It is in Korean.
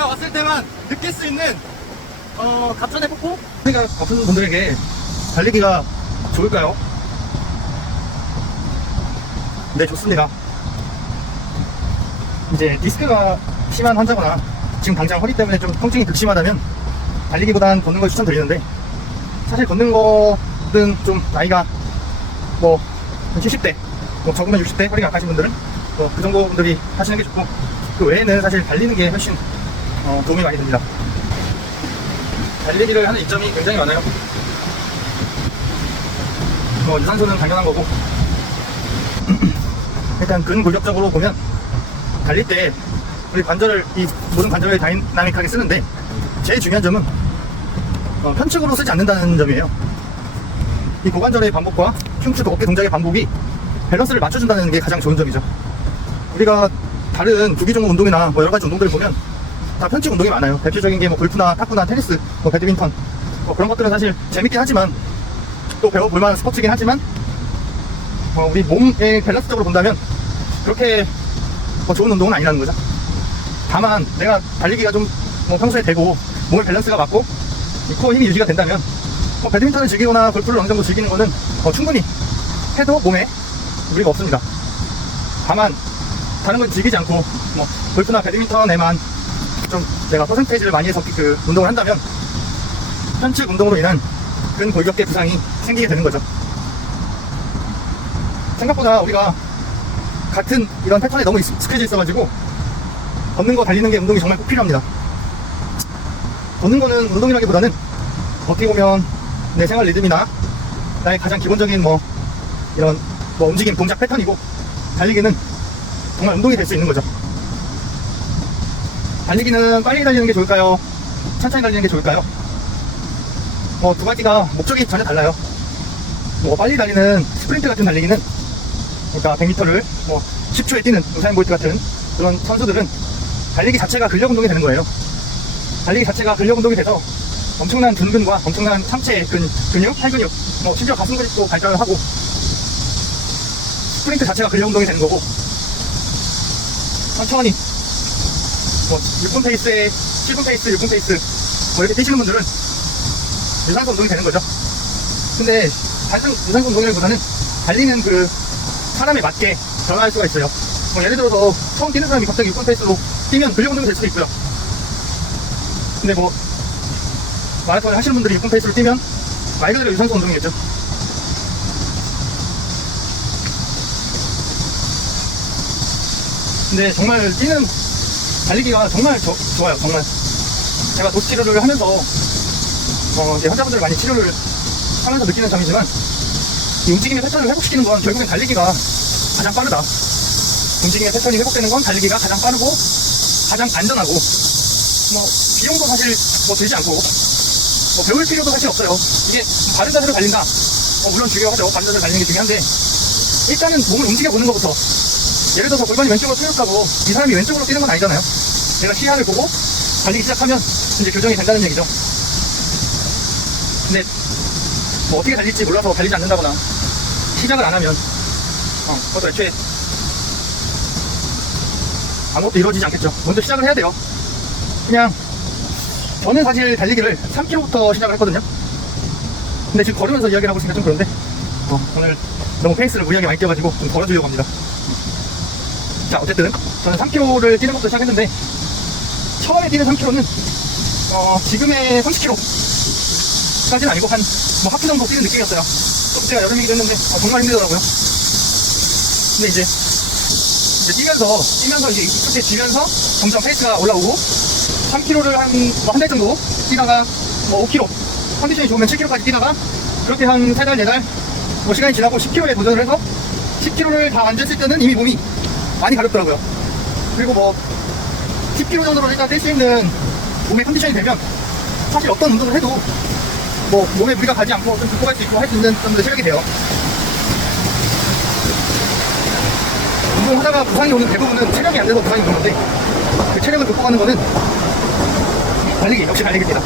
비가 왔을 때만 느낄 수 있는 갑천의 폭포? 비가 아픈 분들에게 달리기가 좋을까요? 네, 좋습니다. 이제 디스크가 심한 환자거나 지금 당장 허리 때문에 좀 통증이 극심하다면 달리기보단 걷는 걸 추천드리는데, 사실 걷는 거는 좀 나이가 뭐 70대, 뭐 적으면 60대 허리가 약하신 분들은 그 정도 분들이 하시는 게 좋고, 그 외에는 사실 달리는 게 훨씬 도움이 많이 됩니다. 달리기를 하는 이점이 굉장히 많아요. 유산소는 당연한 거고, 일단 근골격적으로 보면 달릴 때 우리 관절을, 이 모든 관절을 다이나믹하게 쓰는데 제일 중요한 점은 편측으로 쓰지 않는다는 점이에요. 이 고관절의 반복과 흉추 어깨 동작의 반복이 밸런스를 맞춰준다는 게 가장 좋은 점이죠. 우리가 다른 구기 종목 운동이나 뭐 여러 가지 운동들을 보면 다 편측 운동이 많아요. 대표적인 게 뭐 골프나 탁구나 테니스, 뭐 배드민턴, 뭐 그런 것들은 사실 재밌긴 하지만, 또 배워볼 만한 스포츠긴 하지만, 우리 몸의 밸런스적으로 본다면 그렇게 좋은 운동은 아니라는 거죠. 다만 내가 달리기가 좀 평소에 되고 몸의 밸런스가 맞고 코어 힘이 유지가 된다면 배드민턴을 즐기거나 골프를 어느 정도 즐기는 거는 충분히 해도 몸에 무리가 없습니다. 다만 다른 걸 즐기지 않고 골프나 배드민턴에만 좀 내가 퍼센테이지를 많이 해서 그 운동을 한다면 편측 운동으로 인한 근골격계 부상이 생기게 되는 거죠. 생각보다 우리가 같은 이런 패턴에 너무 익숙해져 있어가지고 걷는 거 달리는 게 운동이 정말 꼭 필요합니다. 걷는 거는 운동이라기보다는 어떻게 보면 내 생활 리듬이나 나의 가장 기본적인 이런 움직임 동작 패턴이고, 달리기는 정말 운동이 될 수 있는 거죠. 달리기는 빨리 달리는 게 좋을까요? 천천히 달리는 게 좋을까요? 두 가지가 목적이 전혀 달라요. 빨리 달리는 스프린트 같은 달리기는, 그러니까 100m를 10초에 뛰는 우사인 볼트 같은 그런 선수들은 달리기 자체가 근력 운동이 되는 거예요. 달리기 자체가 근력 운동이 돼서 엄청난 둔근과 엄청난 상체 근육, 팔근육, 심지어 가슴 근육도 발달을 하고, 스프린트 자체가 근력 운동이 되는 거고, 천천히 6분 페이스에 7분 페이스, 6분 페이스 이렇게 뛰시는 분들은 유산소 운동이 되는 거죠. 근데 단순 유산소 운동이라기보다는 달리는 그 사람에 맞게 변화할 수가 있어요. 예를 들어서 처음 뛰는 사람이 갑자기 6분 페이스로 뛰면 근력 운동이 될 수도 있고요. 근데 마라톤을 하시는 분들이 6분 페이스로 뛰면 말 그대로 유산소 운동이겠죠. 근데 정말 뛰는 달리기가 정말 좋아요. 정말 제가 도수 치료를 하면서 이제 환자분들 많이 치료를 하면서 느끼는 점이지만, 이 움직임의 패턴을 회복시키는 건 결국엔 달리기가 가장 빠르다. 움직임의 패턴이 회복되는 건 달리기가 가장 빠르고 가장 안전하고, 비용도 사실 들지 않고 배울 필요도 사실 없어요. 이게 바른 자세로 달린다, 물론 중요하죠. 바른 자세로 달리는 게 중요한데, 일단은 몸을 움직여보는 것부터. 예를 들어서 골반이 왼쪽으로 틀렸다고 이 사람이 왼쪽으로 뛰는 건 아니잖아요. 내가 시야를 보고 달리기 시작하면 이제 교정이 된다는 얘기죠. 근데 어떻게 달릴지 몰라서 달리지 않는다거나 시작을 안 하면 그것도 애초에 아무것도 이루어지지 않겠죠. 먼저 시작을 해야 돼요. 그냥 저는 사실 달리기를 3km부터 시작을 했거든요. 근데 지금 걸으면서 이야기를 하고 있으니까 좀 그런데 오늘 너무 페이스를 무리하게 많이 뛰어가지고 좀 걸어주려고 합니다. 자, 어쨌든 저는 3km를 뛰는 것부터 시작했는데, 처음에 뛰는 3km는 지금의 30km까지는 아니고 한 하프 정도 뛰는 느낌이었어요. 그때가 여름이기도 했는데 정말 힘들더라고요. 근데 이제 뛰면서 이제 익숙해지면서 점점 페이스가 올라오고, 3km를 한 달 정도 뛰다가 5km, 컨디션이 좋으면 7km까지 뛰다가, 그렇게 한 3달, 4달 시간이 지나고 10km에 도전을 해서 10km를 다 앉았을 때는 이미 몸이 많이 가렵더라고요. 그리고 10km 정도로 일단 뛸 수 있는 몸의 컨디션이 되면 사실 어떤 운동을 해도 몸에 무리가 가지 않고 좀 극복할 수 있고 할 수 있는 정도의 체력이 돼요. 운동하다가 부상이 오는 대부분은 체력이 안 돼서 부상이 오는 건데, 그 체력을 극복하는 거는 역시 달리기입니다.